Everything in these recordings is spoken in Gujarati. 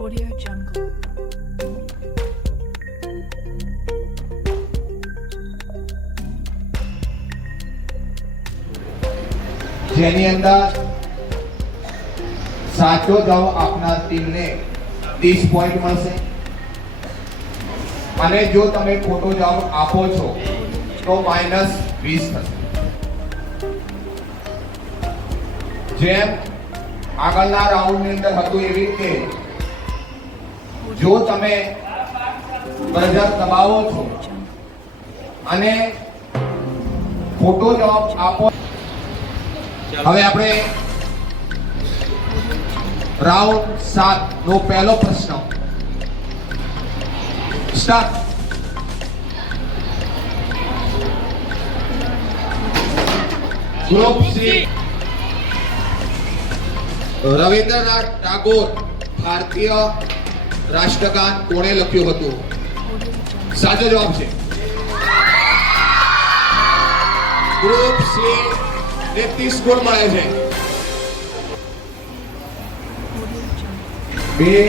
Audio Jungle. જેની અંદર સાચો જવાબ આપનાર ટીમને 30 પોઈન્ટ મળશે અને જો તમે ખોટો જવાબ આપો છો તો -20 થશે. જેમ આગળના રાઉન્ડની અંદર હતું એવી રીતે જો તમે બઝર દબાવો છો અને ખોટો જવાબ આપો. હવે આપણે રાઉન્ડ 7 નો પહેલો પ્રશ્ન start. Group C. Rabindranath Tagore ભારતીય રાષ્ટ્રગાન કોણે લખ્યું હતું? સાચો જવાબ છે ગ્રુપ સી ને 30 ગુણ મળે છે. 2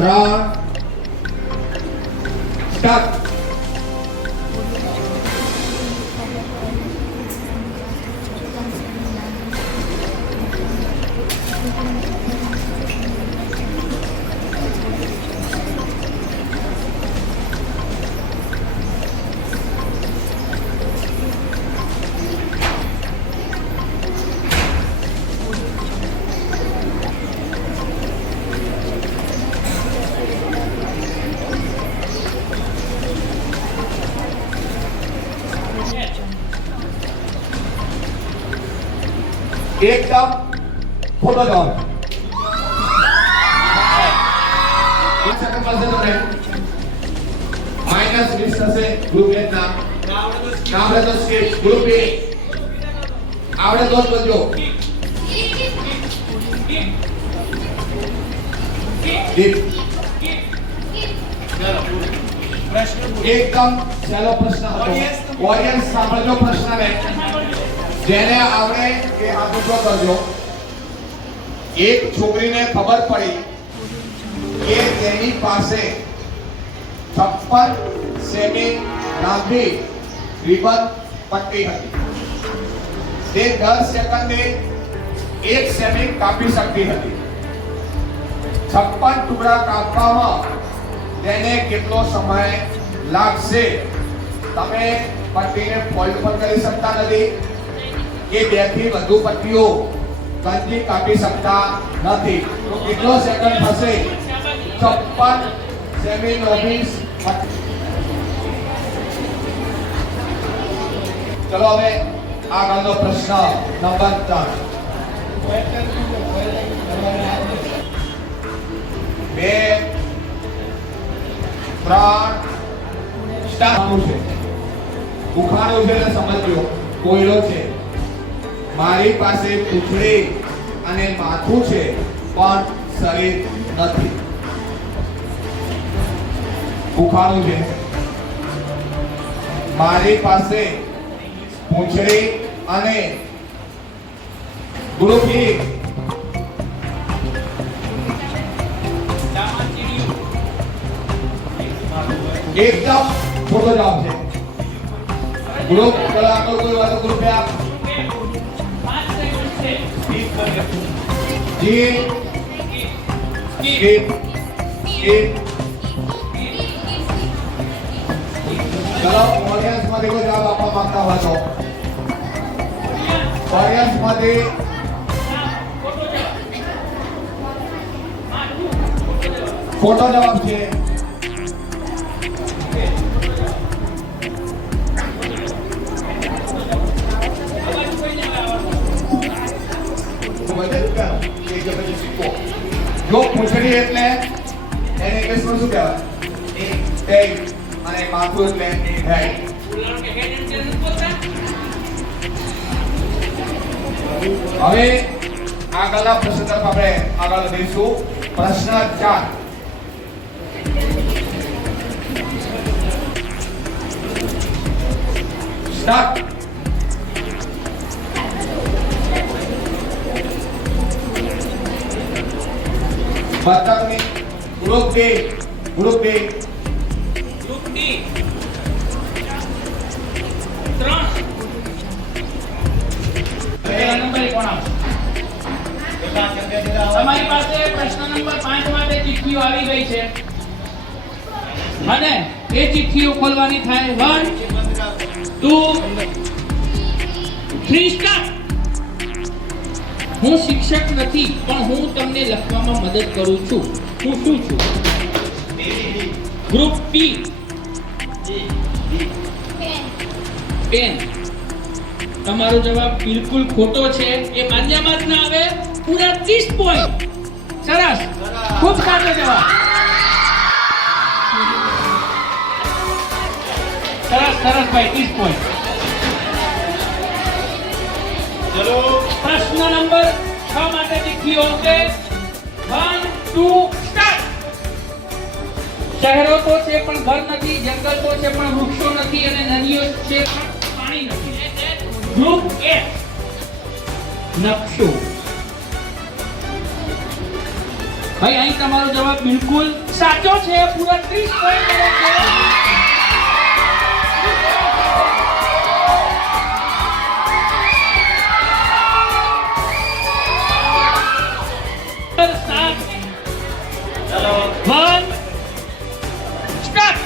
3 સ્ટાર્ટ. एकदम ખોટો જવાબ. સેકન્ડ પાસે તમને -20 થશે. ગ્રુપ એ નામ આવડે તો સ્કેચ. ગ્રુપ એ આવડે તો બજો એકદમ ચાલો પ્રશ્ન હતો. ઓડિયન્સ સાંભળજો પ્રશ્નને. જેને આવડે કે હાથ ઊંચો કરજો. એક છોકરીને ખબર પડી કે તેની પાસે 56 સેમી લાંબી રિબન પટ્ટી હતી. તે 10 સેકન્ડે 1 સેમી કાપી શકતી હતી. 56 ટુકડા કાપવામાં તેને કેટલો સમય લાગશે? તમે પટ્ટીને ફોલ્ડ પણ કરી શકતા નથી કે 2 થી વધુ પટ્ટીઓ ગંજી કાપી શકતા નથી. તો કેટલો સેકન્ડ થશે? 56 સેમી 29. ચલો હવે આગળનો પ્રશ્ન નંબર 3. 2 3 સ્ટાર્ટ છે. ઉખાડો છે એટલે સમજજો. કોયડો છે. મારી પાસે પૂંછડી અને માથું છે પણ શરીર નથી. ઉખાડું છે. મારી પાસે પૂંછડી અને ગ્રુપી એકદમ ખોટો જવાબ છે. ગ્રુપ ચલો આગળ કોઈ વાત ગ્રુપ આપ જી સ્કીપ ચલો ઓડિયન્સ માંથી કોઈ જવાબ આપવા માંગતા હોય તો ઓડિયન્સ માંથી ખોટો જવાબ છે. જો પૂંછડી એટલે એને ઇંગ્લિશમાં શું કહેવાય? હેડ. અને માથું એટલે હેડ. હવે આગળના પ્રશ્ન તરફ આપણે આગળ વધીશું. પ્રશ્ન 4. સ્ટાર્ટ. બતકની ગ્રુપ ડી ગ્રુપ ડી 3 પહેલા નંબર કોણ આવશે? તમારી પાસે પ્રશ્ન નંબર 5 માટે ચિઠ્ઠીઓ આવી ગઈ છે અને એ ચિઠ્ઠીઓ ખોલવાની થાય 1 2 3 સ્ટાર્ટ. હું શિક્ષક નથી પણ હું તમને લખવામાં મદદ કરું છું. હું શું છું? Group B pen. તમારો જવાબ બિલકુલ ખોટો છે. એ માન્યમાં જ ના આવે. પૂરા 30 પોઈન્ટ. સરસ, ખૂબ સાચો જવાબ. સરસ સરસ ભાઈ, 30 પોઈન્ટ. ચલો પ્રશ્ન નંબર 6 માટે ચિઠ્ઠીઓ છે 1 2 સ્ટાર્ટ. શહેરો તો છે પણ ઘર નથી, જંગલ તો છે પણ વૃક્ષો નથી અને નદીઓ છે પણ પાણી નથી. ગ્રુપ એ નકશો. ભાઈ અહીં તમારો જવાબ બિલકુલ સાચો છે. પૂરા 30 પોઈન્ટ મળે છે. ચલો 1 સ્ટાર્ટ.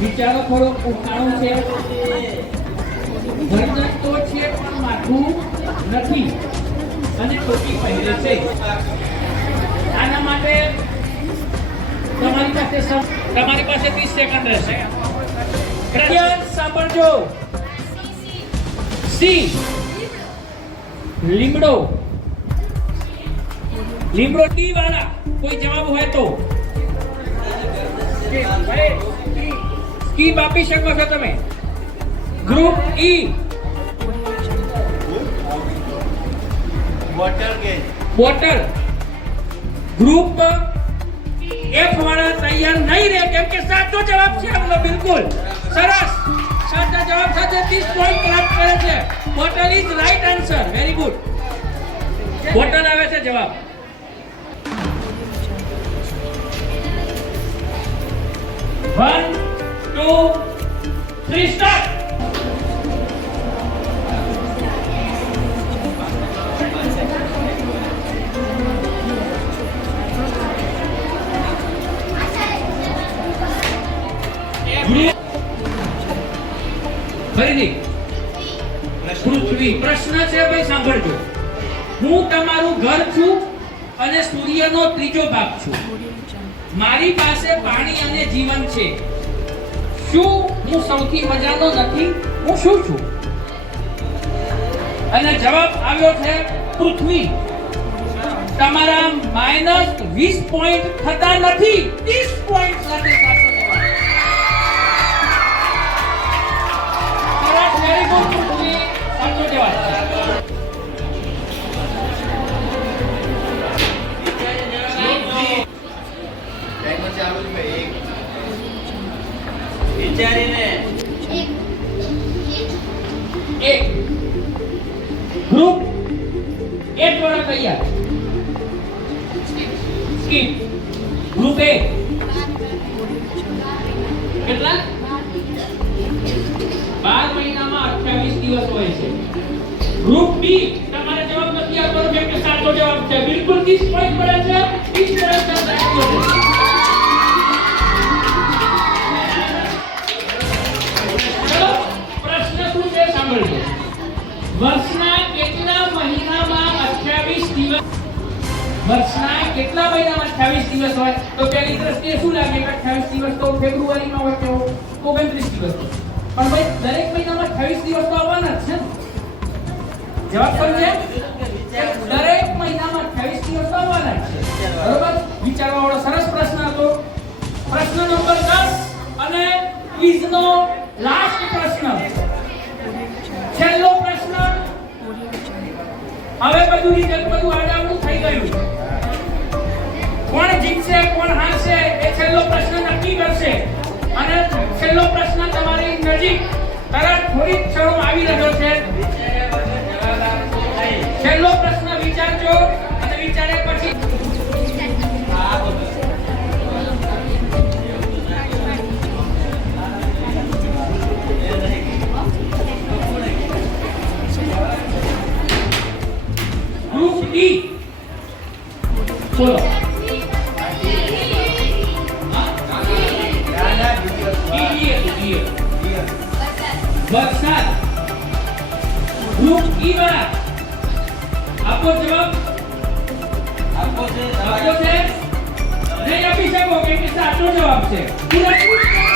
વિચારો થોડો ઉકાળો છે. ગરદન તો છે પણ માથું નથી અને ટોપી પહેરે છે. આના માટે તમારી પાસે 30 સેકન્ડ રહેશે. ધ્યાન સાંભળજો. સી લીમડો. લીમડો ટી વાળા કોઈ જવાબ હોય તો સ્કીપ આપી શકો છો તમે. Group E water gauge bottle. Group F વાળા તૈયાર નહીં રહે કેમ કે સાચો જવાબ છે આપણો. બિલકુલ સરસ, સાચા જવાબ સાથે 30 પોઈન્ટ પ્રાપ્ત કરે છે. Bottle is right answer. Very good. Bottle આવે છે જવાબ. One 2 3 start. ફરીથી પૃથ્વી. પ્રશ્ન છે ભાઈ સાંભળજો. હું તમારું ઘર છું અને સૂર્યનો ત્રીજો ભાગ છું. મારી પાસે પાણી અને જીવન છે. શું હું સૌથી મજાનો નથી? હું શું છું? અને જવાબ આવ્યો છે પૃથ્વી. તમારા -20 પોઈન્ટ થતા નથી. 30 પોઈન્ટ સાથે સાચો જવાબ. સરસ, વેરી ગુડ પૃથ્વી. સાચો જવાબ. ટાઈમર ચાલુ છે ભાઈ. વિચારીને એક ગ્રુપ એક વાળા તૈયાર. સ્કીપ. ગ્રુપ એ કેટલા? 12 મહિનામાં 28 દિવસ હોય છે. ગ્રુપ બી તમારે જવાબ નથી આપવાનો કેમ કે સાચો જવાબ છે. બિલકુલ 30 પોઈન્ટ મળે છે. 30 પોઈન્ટ સાથે સાચો છે. ચલો, પ્રશ્ન શું છે સાંભળજો. વર્ષના કેટલા મહિનામાં 28 દિવસ? વર્ષના કેટલા મહિનામાં 28 દિવસ હોય? તો પેલી દ્રષ્ટિએ શું લાગે કે 28 દિવસ તો ફેબ્રુઆરીમાં હોય તો 29 દિવસ. પણ ભાઈ દરેક મહિનામાં 28 દિવસ તો આવવાના જ છે ને. જવાબ પણ છે દરેક મહિનામાં 28 દિવસ તો આવવાના જ છે. બરોબર? વિચારવા વાળો સરસ પ્રશ્ન હતો. પ્રશ્ન નંબર 10 અને ક્વિઝનો લાસ્ટ પ્રશ્ન, છેલ્લો પ્રશ્ન. હવે બધું રિઝલ્ટ બધું આડાવડું થઈ ગયું. જીતશે કોણ હારશે એ છેલ્લો પ્રશ્ન નક્કી કરશે અને છેલ્લો પ્રશ્ન તમારી નજીક તરત થોડી ક્ષણો આવી રહ્યો છે છેલ્લો પ્રશ્ન વિચારજો અને વિચાર્યા પછી ગ્રુપ ડી બોલો વરસાદ ગ્રુપ ઈ વાળા આપો જવાબ આપો છે નહીં આપી શકો કે સાચો જવાબ છે પૂરેપૂરો